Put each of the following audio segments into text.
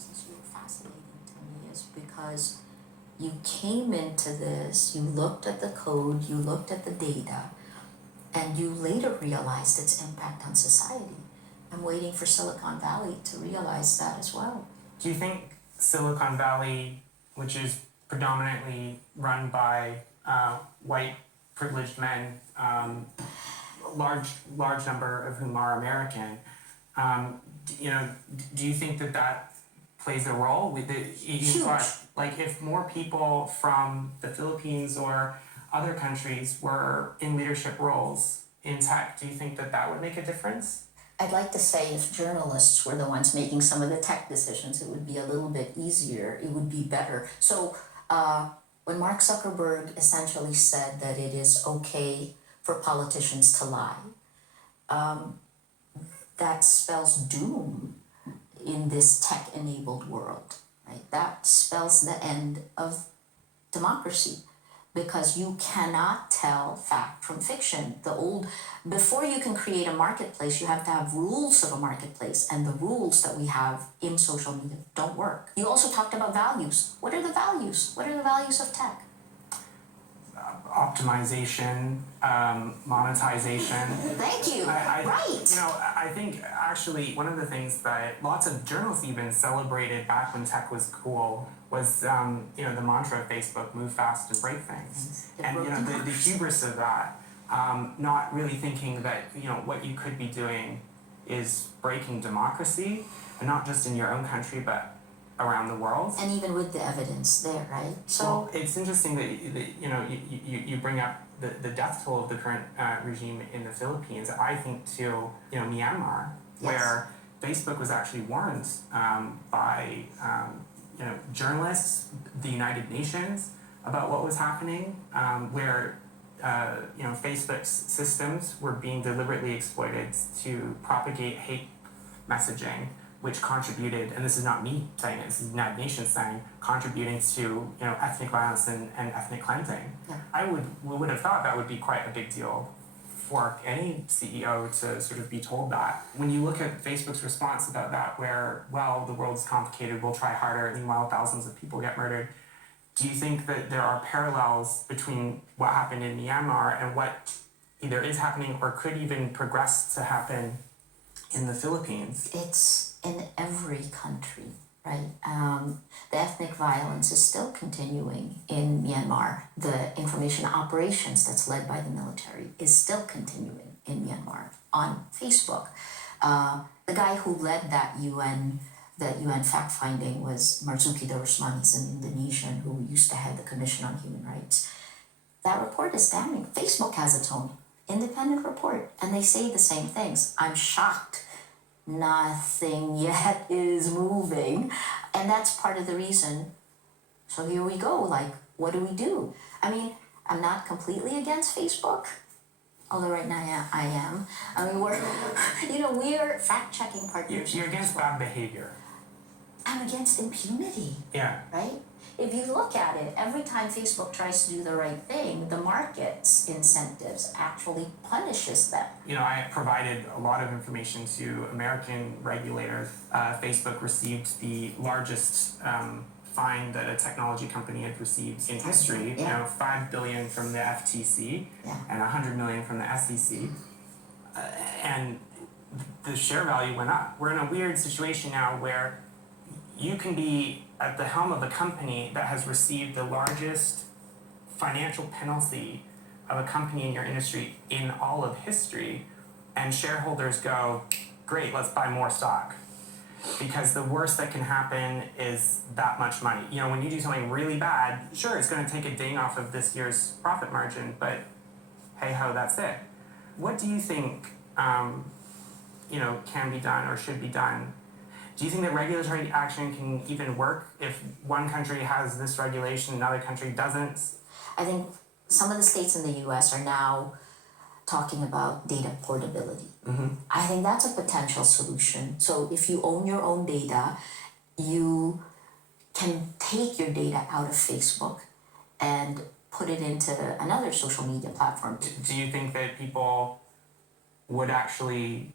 reasons you're fascinating to me is because you came into this, you looked at the code, you looked at the data, and you later realized its impact on society. I'm waiting for Silicon Valley to realize that as well. Do you think Silicon Valley, which is predominantly run by white privileged men, large number of whom are American, do you think that plays a role? Huge. Like if more people from the Philippines or other countries were in leadership roles in tech, do you think that would make a difference? I'd like to say if journalists were the ones making some of the tech decisions, it would be a little bit easier, it would be better. So when Mark Zuckerberg essentially said that it is okay for politicians to lie, that spells doom in this tech-enabled world, right? That spells the end of democracy, because you cannot tell fact from fiction. Before you can create a marketplace, you have to have rules of a marketplace, and the rules that we have in social media don't work. You also talked about values. What are the values? What are the values of tech? Optimization, monetization. Thank you. Right. I think actually one of the things that lots of journalists even celebrated back when tech was cool was the mantra of Facebook: move fast and break things. And the hubris of that, not really thinking that what you could be doing is breaking democracy, and not just in your own country but around the world. And even with the evidence there, right? So well, it's interesting that you bring up the death toll of the current regime in the Philippines. I think to Myanmar, yes, where Facebook was actually warned by journalists, the United Nations, about what was happening, where Facebook's systems were being deliberately exploited to propagate hate messaging, which contributed, and this is not me saying it, this is the United Nations saying, contributing to ethnic violence and ethnic cleansing. Yeah. We would have thought that would be quite a big deal for any CEO to sort of be told that. When you look at Facebook's response about that, where, well, the world's complicated, we'll try harder, meanwhile thousands of people get murdered, do you think that there are parallels between what happened in Myanmar and what either is happening or could even progress to happen in the Philippines? It's in every country, right? The ethnic violence is still continuing in Myanmar. The information operations that's led by the military is still continuing in Myanmar on Facebook. The guy who led that UN fact-finding was Marzuki Darusman. He's an Indonesian who used to head the Commission on Human Rights. That report is damning. Facebook has its own independent report, and they say the same things. I'm shocked. Nothing yet is moving, and that's part of the reason. So here we go, like, what do? I mean, I'm not completely against Facebook, although right now I am. I mean, we're fact-checking partners. You're against bad behavior. I'm against impunity. Yeah. Right? If you look at it, every time Facebook tries to do the right thing, the market's incentives actually punishes them. I provided a lot of information to American regulators. Facebook received the largest fine that a technology company had received in history. Yeah. $5 billion from the FTC, yeah, and $100 million from the SEC. And the share value went up. We're in a weird situation now where you can be at the helm of a company that has received the largest financial penalty of a company in your industry in all of history, and shareholders go, great, let's buy more stock. Because the worst that can happen is that much money. When you do something really bad, sure, it's going to take a ding off of this year's profit margin, but hey-ho, that's it. What do you think can be done or should be done? Do you think that regulatory action can even work if one country has this regulation, another country doesn't? I think some of the states in the US are now talking about data portability. Mm-hmm. I think that's a potential solution. So if you own your own data, you can take your data out of Facebook and put it into another social media platform. Do you think that people would actually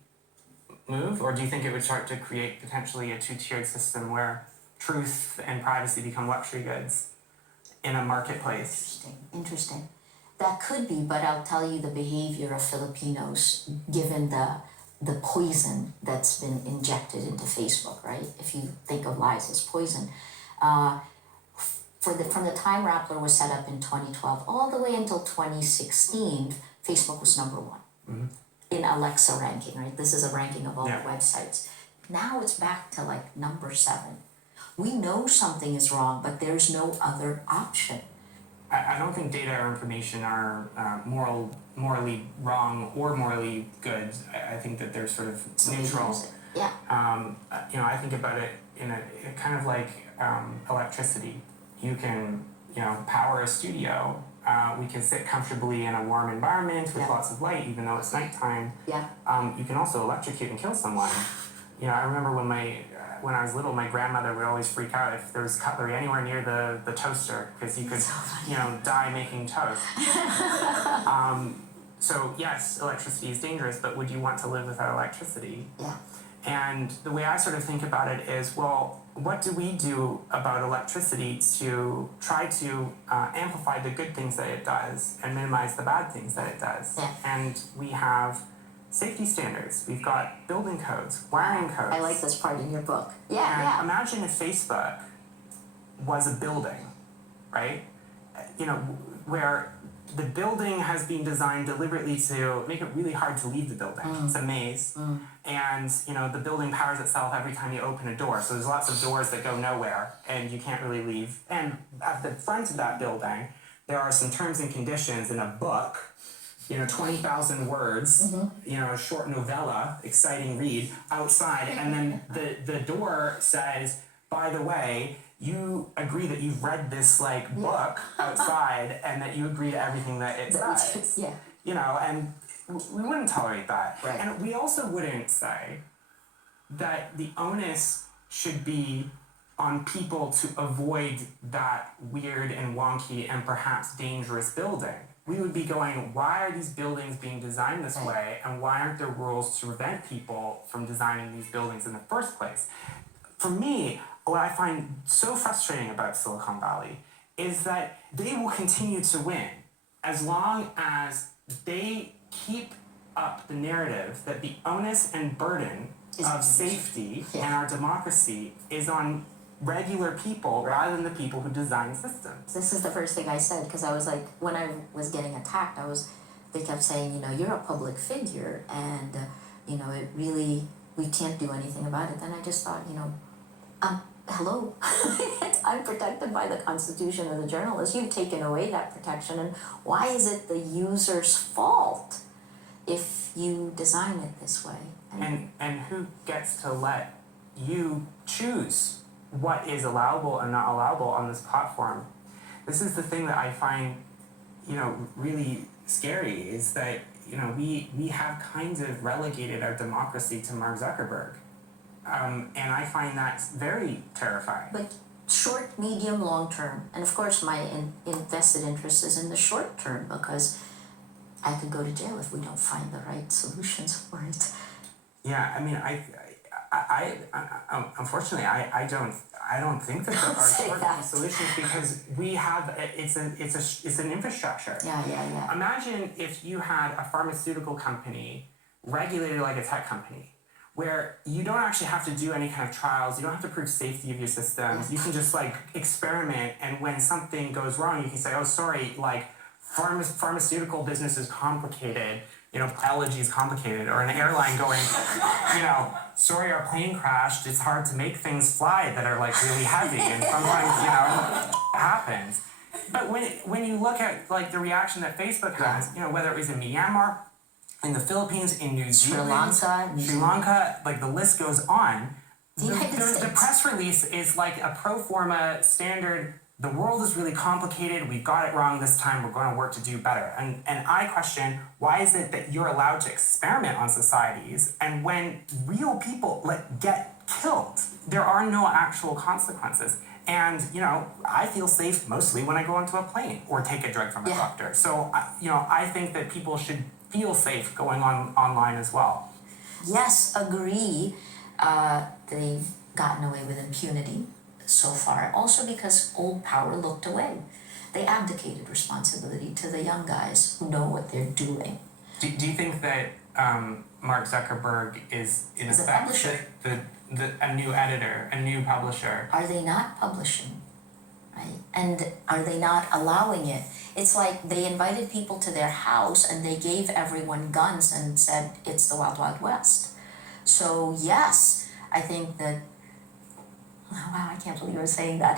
move, or do you think it would start to create potentially a two-tiered system where truth and privacy become luxury goods in a marketplace. Interesting. That could be, but I'll tell you the behavior of Filipinos, given the poison that's been injected into Facebook, right? If you think of lies as poison. From the time Rappler was set up in 2012 all the way until 2016, Facebook was number one in Alexa ranking, right? This is a ranking of all the websites. Now it's back to like number 7. We know something is wrong, but there's no other option. I don't think data or information are morally wrong or morally good. I think that they're sort of neutral. Yeah. I think about it in a kind of like electricity. You can, power a studio. We can sit comfortably in a warm environment with lots of light, even though it's nighttime. Yeah. You can also electrocute and kill someone. I remember when I was little, my grandmother would always freak out if there was cutlery anywhere near the toaster, because you could, die making toast. So yes, electricity is dangerous, but would you want to live without electricity? Yeah. And the way I sort of think about it is, well, what do we do about electricity to try to amplify the good things that it does and minimize the bad things that it does? Yeah. And we have safety standards. We've got building codes, wiring codes. I like this part in your book. And Yeah. imagine if Facebook was a building, right? Where the building has been designed deliberately to make it really hard to leave the building. It's a maze. And, the building powers itself every time you open a door. So there's lots of doors that go nowhere and you can't really leave. And at the front of that building, there are some terms and conditions in a book, 20,000 words, a short novella, exciting read outside. And then the door says, by the way, you agree that you've read this book outside and that you agree to everything that it says. Yeah. And we wouldn't tolerate that. Right. And we also wouldn't say that the onus should be on people to avoid that weird and wonky and perhaps dangerous building. We would be going, why are these buildings being designed this way, and why aren't there rules to prevent people from designing these buildings in the first place? For me, what I find so frustrating about Silicon Valley is that they will continue to win as long as they keep up the narrative that the onus and burden of safety and our democracy is on regular people rather than the people who design systems. This is the first thing I said, because I was like, when I was getting attacked, they kept saying, you're a public figure and, it really, we can't do anything about it. Then I just thought, hello, I'm protected by the Constitution of the journalist. You've taken away that protection, and why is it the user's fault if you design it this way? And who gets to let you choose what is allowable and not allowable on this platform? This is the thing that I find, really scary, is that, we have kind of relegated our democracy to Mark Zuckerberg. And I find that very terrifying. But short, medium, long term, and of course my invested interest is in the short term, because I could go to jail if we don't find the right solutions for it. Yeah, I mean, I unfortunately, I don't think that there are short-term solutions, because we have it's an infrastructure. Yeah. Imagine if you had a pharmaceutical company regulated like a tech company, where you don't actually have to do any kind of trials, you don't have to prove safety of your systems, you can just experiment, and when something goes wrong, you can say, oh, sorry, pharmaceutical business is complicated, biology is complicated, or an airline going, sorry, our plane crashed, it's hard to make things fly that are really heavy, and sometimes, it happens. But when you look at the reaction that Facebook has, whether it was in Myanmar, in the Philippines, in New Zealand, Sri Lanka, the list goes on. The press release is a pro forma standard. The world is really complicated. We got it wrong this time. We're going to work to do better. And I question, why is it that you're allowed to experiment on societies, and when real people get killed, there are no actual consequences? And, I feel safe mostly when I go onto a plane or take a drug from a doctor. So, I think that people should feel safe going online as well. Yes, agree. They've gotten away with impunity. so far. Also because old power looked away. They abdicated responsibility to the young guys who know what they're doing. Do you think that Mark Zuckerberg is in He's a effect publisher. a new editor, a new publisher? Are they not publishing? Right? And are they not allowing it? It's like they invited people to their house and they gave everyone guns and said it's the Wild Wild West. So yes, I think that, wow, I can't believe I'm saying that.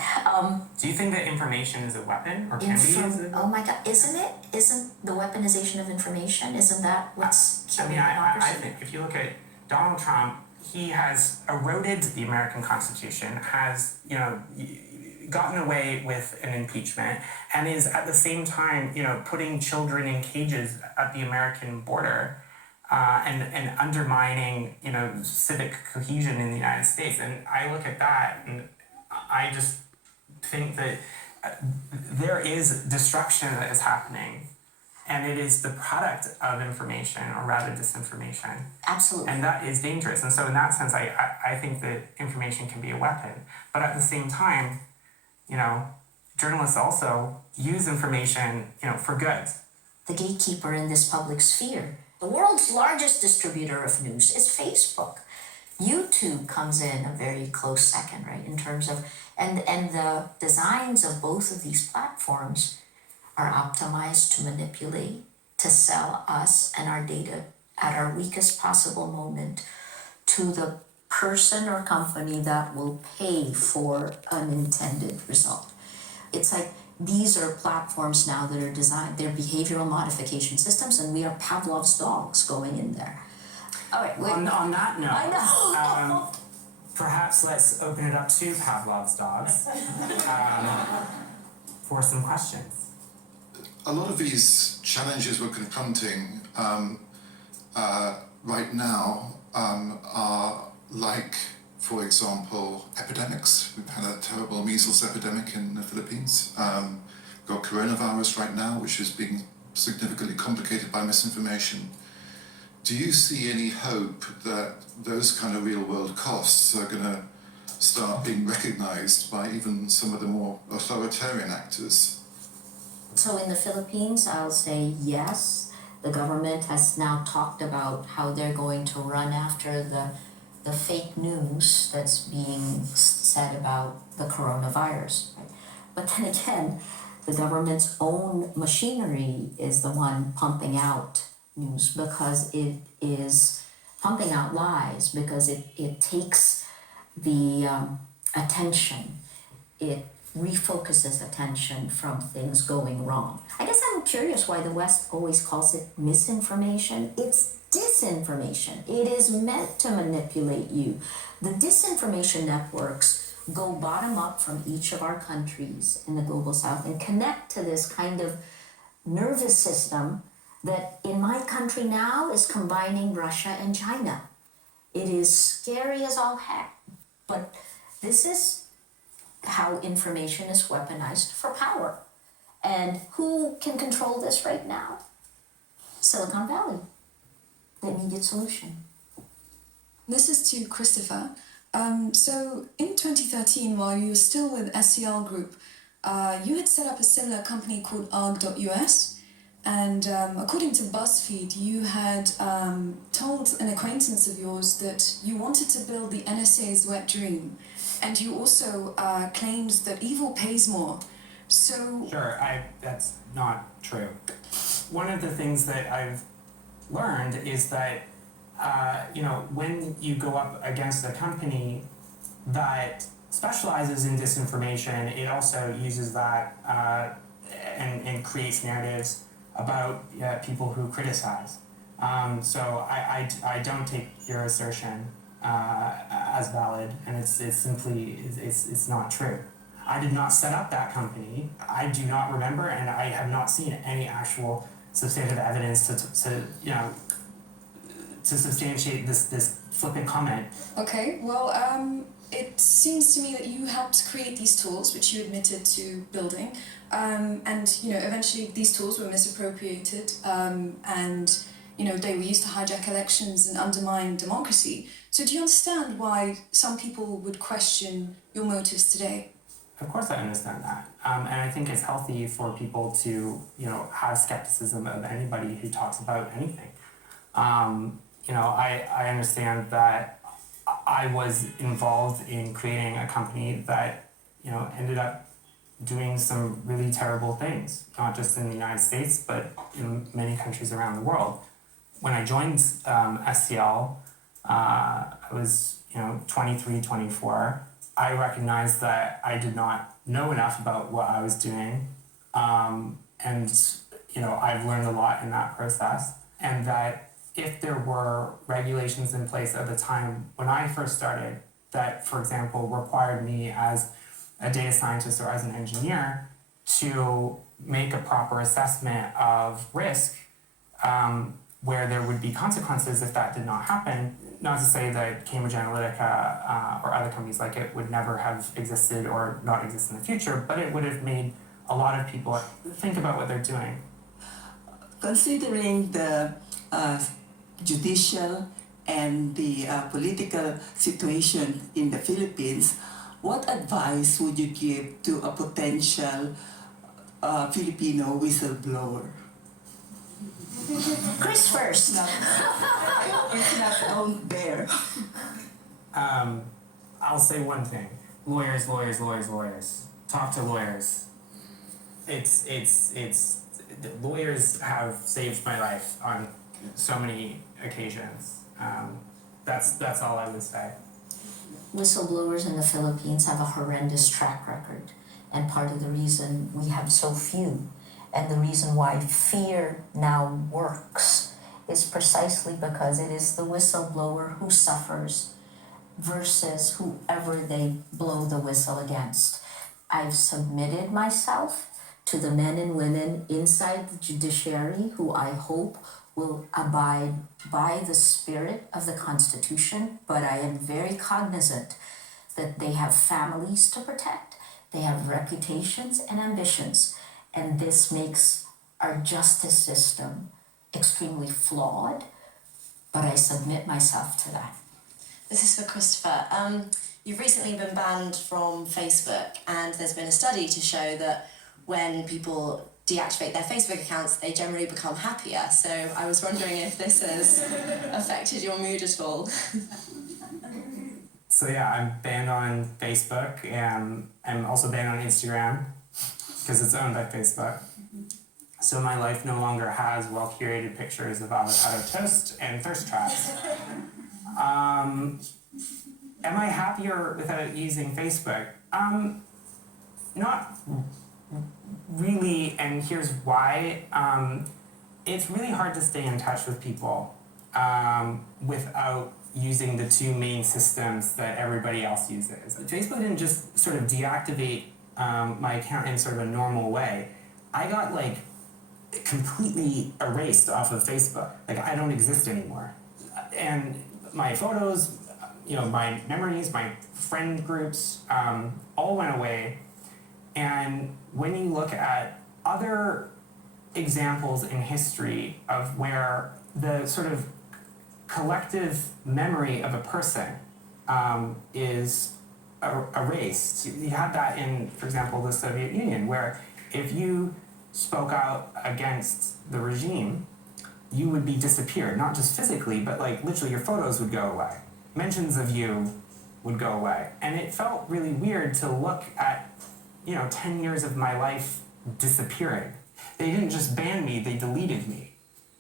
Do you think that information is a weapon or can be used? Oh my God, isn't it? Isn't the weaponization of information, isn't that what's killing democracy? I think if you look at Donald Trump, he has eroded the American Constitution, has, gotten away with an impeachment, and is at the same time, putting children in cages at the American border, and undermining, civic cohesion in the United States. And I look at that and I just think that there is destruction that is happening, and it is the product of information, or rather disinformation. Absolutely. And that is dangerous. And so in that sense, I think that information can be a weapon. But at the same time, journalists also use information, for good. The gatekeeper in this public sphere. The world's largest distributor of news is Facebook. YouTube comes in a very close second, right, in terms of, and the designs of both of these platforms are optimized to manipulate, to sell us and our data at our weakest possible moment to the person or company that will pay for an intended result. It's like these are platforms now that are designed, they're behavioral modification systems, and we are Pavlov's dogs going in there. All right, wait. On that note, I know. perhaps let's open it up to Pavlov's dogs for some questions. A lot of these challenges we're confronting right now are like, for example, epidemics. We've had a terrible measles epidemic in the Philippines. We've got coronavirus right now, which is being significantly complicated by misinformation. Do you see any hope that those kind of real-world costs are going to start being recognized by even some of the more authoritarian actors? So in the Philippines, I'll say yes. The government has now talked about how they're going to run after the fake news that's being said about the coronavirus. Right? But then again, the government's own machinery is the one pumping out news, because it is pumping out lies, because it takes the attention, it refocuses attention from things going wrong. I guess I'm curious why the West always calls it misinformation. It's disinformation. It is meant to manipulate you. The disinformation networks go bottom up from each of our countries in the global south and connect to this kind of nervous system that in my country now is combining Russia and China. It is scary as all heck, but this is how information is weaponized for power. And who can control this right now? Silicon Valley. The immediate solution. This is to Christopher. So in 2013, while you were still with SCL Group, you had set up a similar company called arg.us. And according to BuzzFeed, you had told an acquaintance of yours that you wanted to build the NSA's wet dream. And you also claimed that evil pays more. So... Sure, that's not true. One of the things that I've learned is that, when you go up against a company that specializes in disinformation, it also uses that and creates narratives about people who criticize. So I don't take your assertion as valid, and it's simply not true. I did not set up that company. I do not remember, and I have not seen any actual substantive evidence to substantiate this flippant comment. Okay, well, it seems to me that you helped create these tools, which you admitted to building, and eventually these tools were misappropriated, and they were used to hijack elections and undermine democracy. So do you understand why some people would question your motives today? Of course, I understand that, and I think it's healthy for people to, have skepticism of anybody who talks about anything. I understand that I was involved in creating a company that, ended up doing some really terrible things, not just in the United States, but in many countries around the world. When I joined SCL, I was, 23, 24. I recognized that I did not know enough about what I was doing. And, I've learned a lot in that process. And that if there were regulations in place at the time when I first started that, for example, required me as a data scientist or as an engineer to make a proper assessment of risk, where there would be consequences if that did not happen. Not to say that Cambridge Analytica or other companies like it would never have existed or not exist in the future, but it would have made a lot of people think about what they're doing. Considering the judicial and the political situation in the Philippines, what advice would you give to a potential Filipino whistleblower? Chris first. It's not out there. I'll say one thing. Lawyers, lawyers, lawyers, lawyers. Talk to lawyers. The lawyers have saved my life on so many occasions. That's all I would say. Whistleblowers in the Philippines have a horrendous track record, and part of the reason we have so few, and the reason why fear now works, is precisely because it is the whistleblower who suffers versus whoever they blow the whistle against. I've submitted myself to the men and women inside the judiciary who I hope will abide by the spirit of the Constitution, but I am very cognizant that they have families to protect, they have reputations and ambitions, and this makes our justice system extremely flawed, but I submit myself to that. This is for Christopher. You've recently been banned from Facebook, and there's been a study to show that when people deactivate their Facebook accounts, they generally become happier. So I was wondering if this has affected your mood at all. So yeah, I'm banned on Facebook, and I'm also banned on Instagram because it's owned by Facebook. So my life no longer has well-curated pictures of avocado toast and thirst traps. Am I happier without using Facebook? Not really, and here's why. It's really hard to stay in touch with people without using the two main systems that everybody else uses. Facebook didn't just sort of deactivate my account in sort of a normal way. I got completely erased off of Facebook. I don't exist anymore. And my photos, my memories, my friend groups, all went away. And when you look at other examples in history of where the sort of collective memory of a person is erased, you had that in, for example, the Soviet Union, where if you spoke out against the regime, you would be disappeared, not just physically, but literally your photos would go away. Mentions of you would go away. And it felt really weird to look at 10 years of my life disappearing. They didn't just ban me, they deleted me.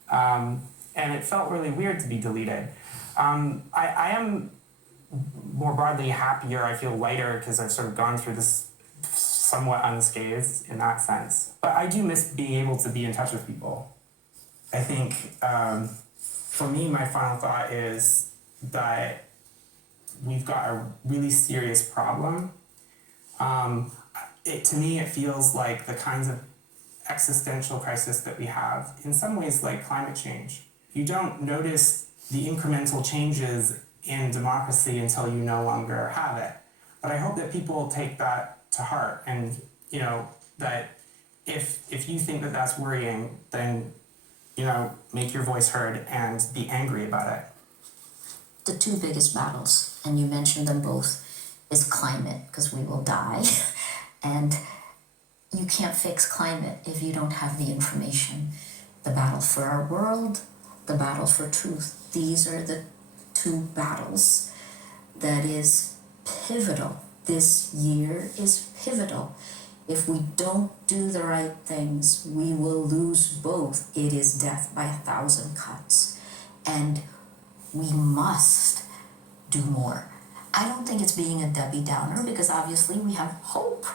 And it felt really weird to be deleted. I am more broadly happier, I feel lighter because I've sort of gone through this somewhat unscathed in that sense. But I do miss being able to be in touch with people. I think for me, my final thought is that we've got a really serious problem. To me, it feels like the kinds of existential crisis that we have, in some ways like climate change. You don't notice the incremental changes in democracy until you no longer have it. But I hope that people take that to heart, and that if you think that that's worrying, then make your voice heard and be angry about it. the two biggest battles, and you mentioned them both, is climate, because we will die. And you can't fix climate if you don't have the information. The battle for our world, the battle for truth. These are the two battles that is pivotal. This year is pivotal. If we don't do the right things, we will lose both. It is death by 1,000 cuts. And we must do more. I don't think it's being a Debbie Downer, because obviously we have hope.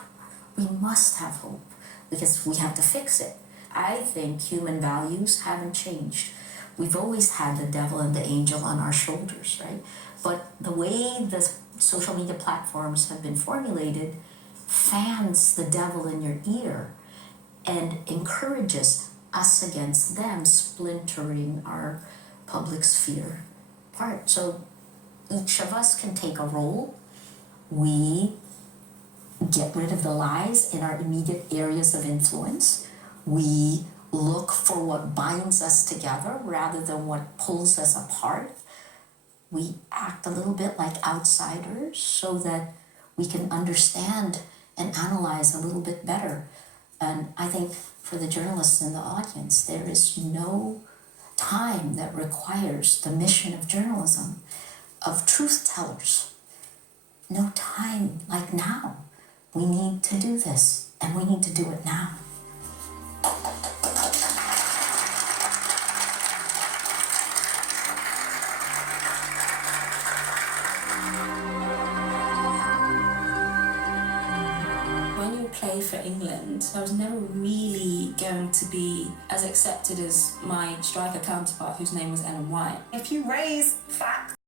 We must have hope because we have to fix it. I think human values haven't changed. We've always had the devil and the angel on our shoulders, right? But the way the social media platforms have been formulated fans the devil in your ear and encourages us against them, splintering our public sphere apart. So each of us can take a role. We get rid of the lies in our immediate areas of influence. We look for what binds us together rather than what pulls us apart. We act a little bit like outsiders so that we can understand and analyze a little bit better. And I think for the journalists in the audience, there is no time that requires the mission of journalism, of truth tellers. No time like now. We need to do this, and we need to do it now. When you play for England, I was never really going to be as accepted as my striker counterpart, whose name was Ellen White. If you raise fat